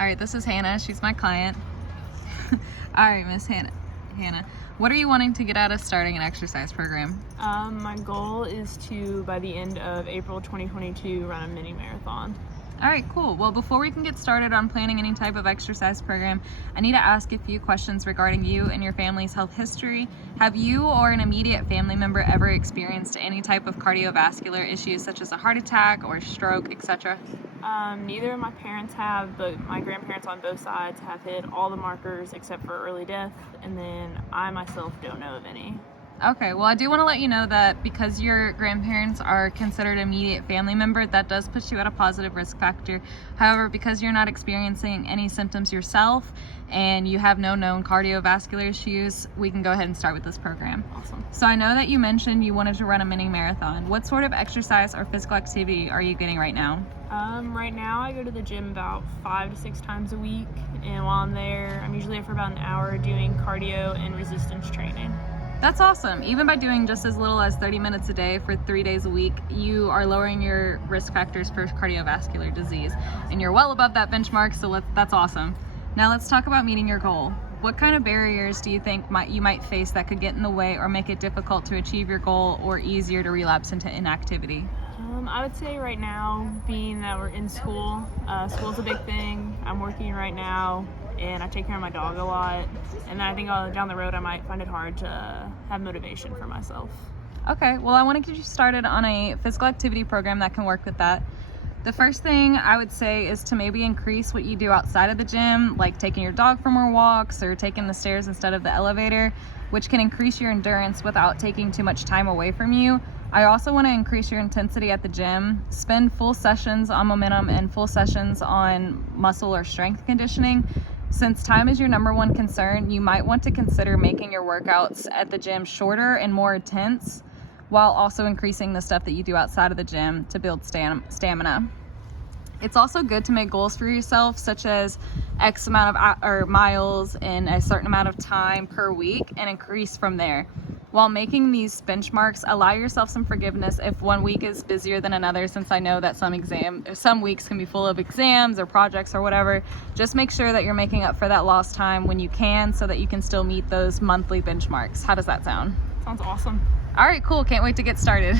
All right, this is Hannah. She's my client. All right, Miss Hannah. What are you wanting to get out of starting an exercise program? My goal is to, by the end of April 2022, run a mini marathon. All right, cool. Well, before we can get started on planning any type of exercise program, I need to ask a few questions regarding you and your family's health history. Have you or an immediate family member ever experienced any type of cardiovascular issues such as a heart attack or stroke, etc.? Neither of my parents have, but my grandparents on both sides have hit all the markers except for early death, and then I myself don't know of any. Okay, well, I do want to let you know that because your grandparents are considered an immediate family member, that does put you at a positive risk factor. However, because you're not experiencing any symptoms yourself and you have no known cardiovascular issues, we can go ahead and start with this program. Awesome. So I know that you mentioned you wanted to run a mini marathon. What sort of exercise or physical activity are you getting right now? Right now I go to the gym about 5 to 6 times a week, and while I'm there, I'm usually there for about an hour doing cardio and resistance training. That's awesome. Even by doing just as little as 30 minutes a day for 3 days a week, you are lowering your risk factors for cardiovascular disease. And you're well above that benchmark, so that's awesome. Now let's talk about meeting your goal. What kind of barriers do you think you might face that could get in the way or make it difficult to achieve your goal or easier to relapse into inactivity? I would say right now, being that we're in school, school's a big thing. I'm working right now, and I take care of my dog a lot. And then I think down the road I might find it hard to have motivation for myself. Okay, well, I want to get you started on a physical activity program that can work with that. The first thing I would say is to maybe increase what you do outside of the gym, like taking your dog for more walks or taking the stairs instead of the elevator, which can increase your endurance without taking too much time away from you. I also want to increase your intensity at the gym. Spend full sessions on momentum and full sessions on muscle or strength conditioning. Since time is your number one concern, you might want to consider making your workouts at the gym shorter and more intense, while also increasing the stuff that you do outside of the gym to build stamina. It's also good to make goals for yourself, such as X amount of miles in a certain amount of time per week, and increase from there. While making these benchmarks, allow yourself some forgiveness if one week is busier than another, since I know that some weeks can be full of exams or projects or whatever. Just make sure that you're making up for that lost time when you can, so that you can still meet those monthly benchmarks. How does that sound? Sounds awesome. All right, cool. Can't wait to get started.